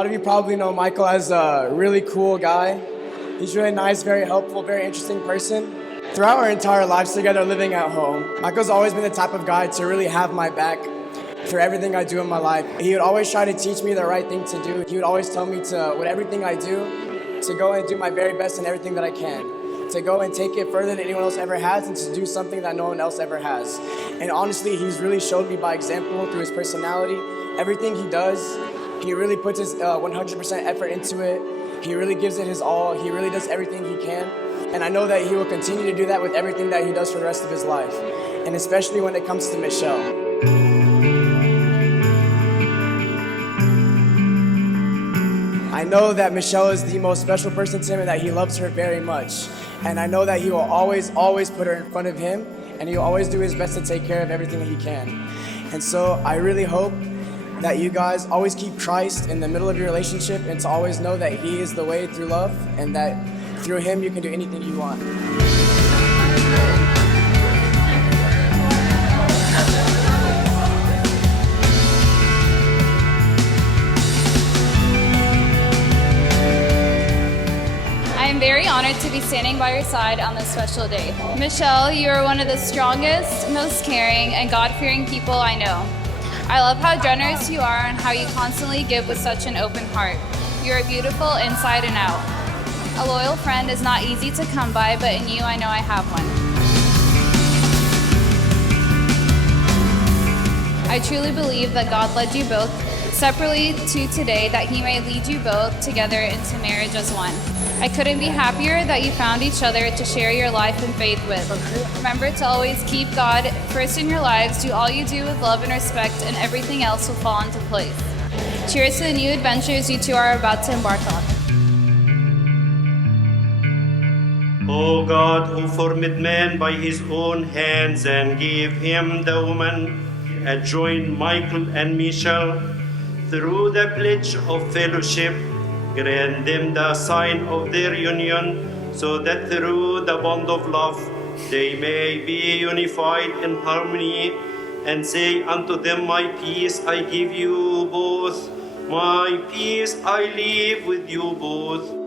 lot of you probably know Michael as a really cool guy. He's really nice, very helpful, very interesting person. Throughout our entire lives together living at home, Michael's always been the type of guy to really have my back for everything I do in my life. He would always try to teach me the right thing to do. He would always tell me to, with everything I do, to go and do my very best in everything that I can. To go and take it further than anyone else ever has and to do something that no one else ever has. And honestly, he's really showed me by example through his personality. Everything he does, he really puts his 100% effort into it. He really gives it his all. He really does everything he can. And I know that he will continue to do that with everything that he does for the rest of his life. And especially when it comes to Mickel. I know that Mickel is the most special person to him and that he loves her very much. And I know that he will always put her in front of him, and he will always do his best to take care of everything that he can. And so I really hope that you guys always keep Christ in the middle of your relationship and to always know that he is the way through love and that through him you can do anything you want. I am very honored to be standing by your side on this special day. Mickel, you are one of the strongest, most caring, and God-fearing people I know. I love how generous you are and how you constantly give with such an open heart. You are beautiful inside and out. A loyal friend is not easy to come by, but in you I know I have one. I truly believe that God led you both separately to today, that he may lead you both together into marriage as one. I couldn't be happier that you found each other to share your life and faith with. Remember to always keep God first in your lives, do all you do with love and respect, and everything else will fall into place. Cheers to the new adventures you two are about to embark on. O God, who formed man by his own hands and gave him the woman, adjoined Mickel and Mickel through the pledge of fellowship, grant them the sign of their union, so that through the bond of love they may be unified in harmony, and say unto them, my peace I give you both, my peace I leave with you both.